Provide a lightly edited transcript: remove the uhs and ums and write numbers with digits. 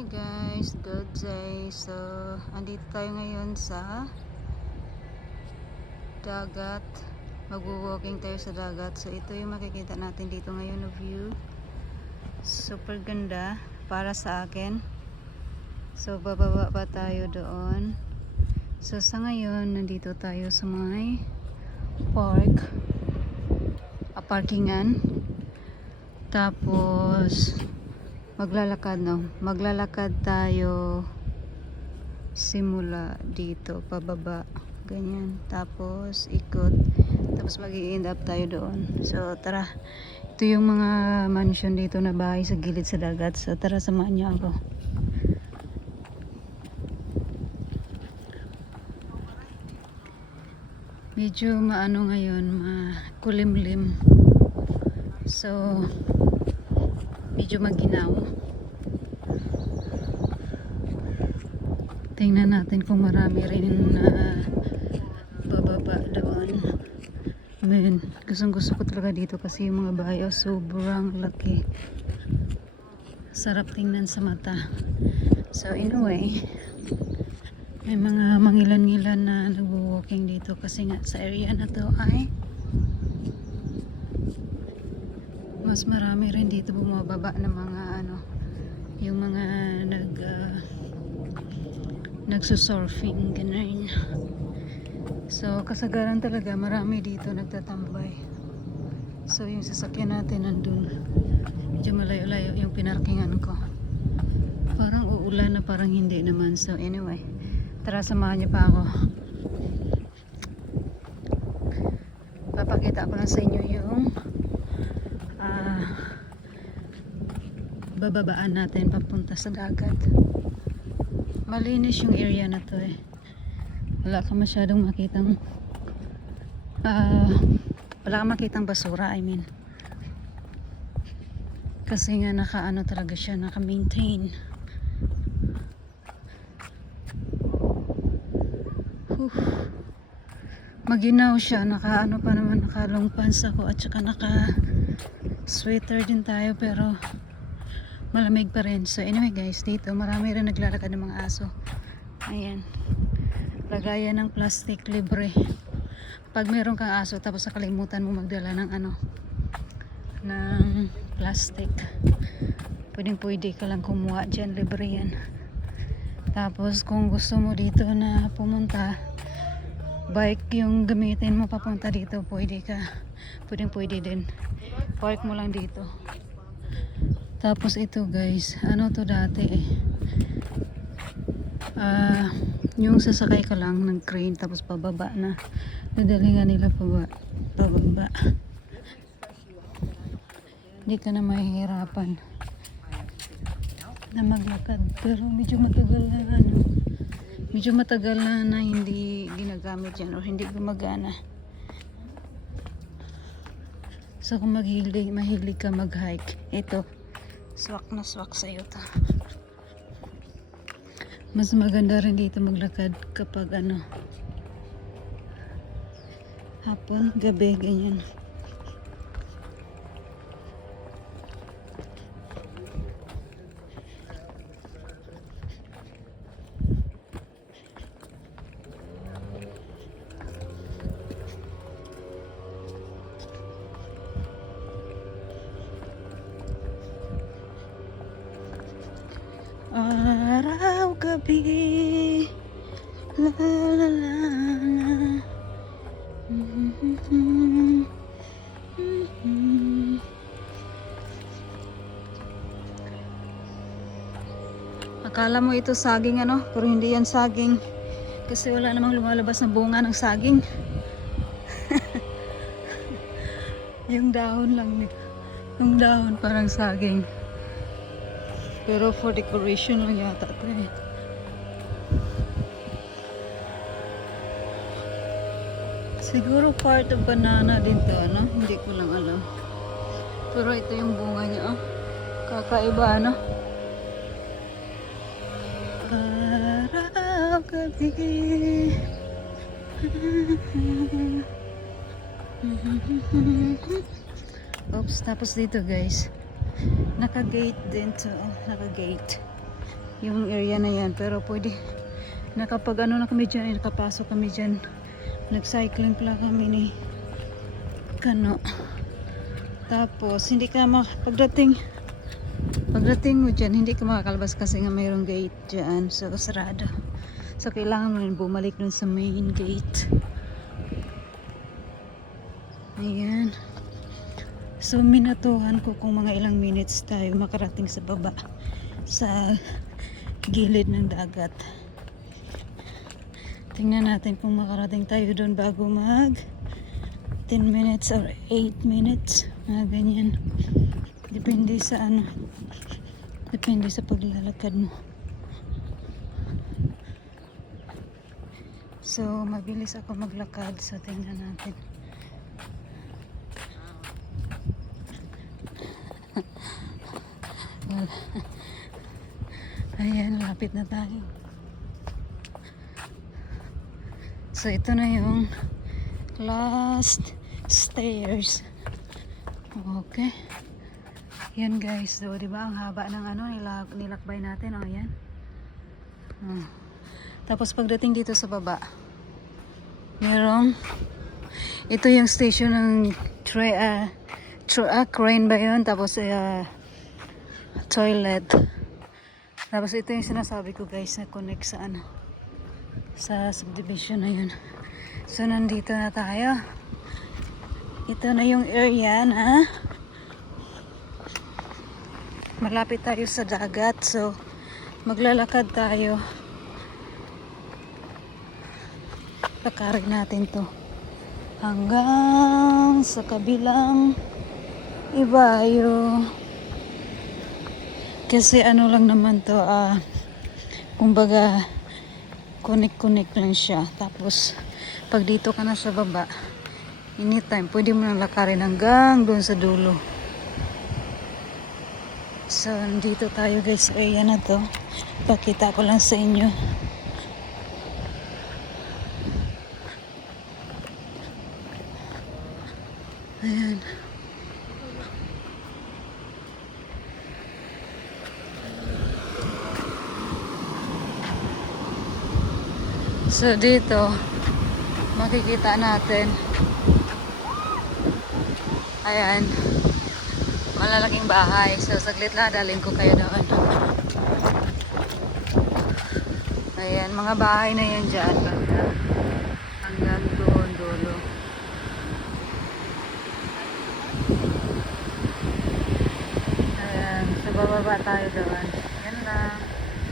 Hi guys, good day. So, andito tayo ngayon sa dagat. Magwo-walking tayo sa dagat. So, ito yung makikita natin dito ngayon na view. Super ganda para sa akin. So, bababa pa tayo doon. So, sa ngayon, nandito tayo sa may parkingan. Tapos maglalakad tayo simula dito pababa, ganyan, tapos ikot, tapos mag-i-end up tayo doon. So tara, ito yung mga mansion dito na bahay sa gilid sa dagat. So tara, samahan niyo ako. Medyo maano ngayon, makulimlim, so medyo maginaw. Tingnan natin kung marami rin na bababa doon. Man, gustong-gusto ko talaga dito kasi yung mga bahay sobrang laki. Sarap tingnan sa mata. So anyway, may mga mangilan-ngilan na nagwo-walking dito kasi nga sa area na to ay mas marami rin dito bumababa ng mga yung mga nagsusurfing, ganun. So kasagaran talaga marami dito nagtatambay. So yung sasakyan natin nandun, medyo malayo-layo yung pinarkingan ko. Parang uulan na, parang hindi naman. So anyway, tara, samahan niyo pa ako. Papakita ko lang sa inyo yung bababaan natin papunta sa dagat. Malinis yung area na to eh. Wala ka masyadong makitang basura, I mean. Kasi nga naka-ano talaga siya, naka-maintain. Maginaw siya, naka-ano pa naman, naka-long pants ako at saka naka-sweater din tayo, pero malamig pa rin. So anyway guys, dito marami rin naglalakad ng mga aso. Ayan, lagayan ng plastic, libre. Pag meron kang aso tapos nakalimutan mo magdala ng ng plastic, pwede ka lang kumuha dyan, libre yan. Tapos kung gusto mo dito na pumunta, bike yung gamitin mo papunta dito, pwede din, park mo lang dito. Tapos ito guys, ano to dati eh, yung sasakay ka lang ng crane tapos pababa na, dadalingan nila pababa. Hindi ka na mahihirapan na maglakad, pero medyo matagal na hindi ginagamit yan o hindi gumagana. So kung mahilig ka mag-hike, ito swak na swak sa'yo to. Mas maganda rin dito maglakad kapag hapon, gabi, ganyan. Araw, gabi, la la la la. Akala mo ito saging pero hindi yan saging kasi wala namang lumalabas na bunga ng saging. Yung dahon lang, yung dahon parang saging. Pero for decoration lang yata ito eh. Siguro part of banana din to, hindi ko lang alam. Pero ito yung bunga niya, kakaiba, Araw, gabi. Oops, tapos dito guys, naka-gate din to, naka-gate. yung area na yan, pero pwede nakapag ano na kami dyan, nakapasok kami dyan, nag-cycling pala kami ni Kano. Tapos hindi ka pagdating mo dyan, hindi ka makakalabas kasi nga mayroong gate dyan, so sarado. So kailangan mo rin bumalik dun sa main gate. Ayan. So minatuhan ko kung mga ilang minutes tayo makarating sa baba, sa gilid ng dagat. Tingnan natin kung makarating tayo doon bago mag 10 minutes or 8 minutes, mga ganyan. Depende sa ano, depende sa paglalakad mo. So mabilis ako maglakad, so tingnan natin. Wala. Ayan, lapit na tayo. So ito na yung last stairs. Okay. Yan guys, so di ba ang haba ng ano nilakbay natin, oh yan. Tapos pagdating dito sa baba, merong ito yung station ng crane ba yun? Tapos toilet. Tapos ito yung sinasabi ko guys, na connect sa ano, sa subdivision na yun. So nandito na tayo. Ito na yung area na malapit tayo sa dagat, so maglalakad tayo. Lakarin natin to hanggang sa kabilang ibayo. Kasi ano lang naman to, kumbaga connect lang siya. Tapos pag dito ka na sa baba, anytime pwede mo nang lakarin hanggang doon sa dulo. So dito tayo guys sa area na to. Pakita ko lang sa inyo. Ayan. So dito makikita natin, ayan, malalaking bahay. So saglit lang, dalhin ko kayo doon. Ayan, mga bahay na yan dyan banda, hanggang doon dulo. Ayan, so bababa tayo doon.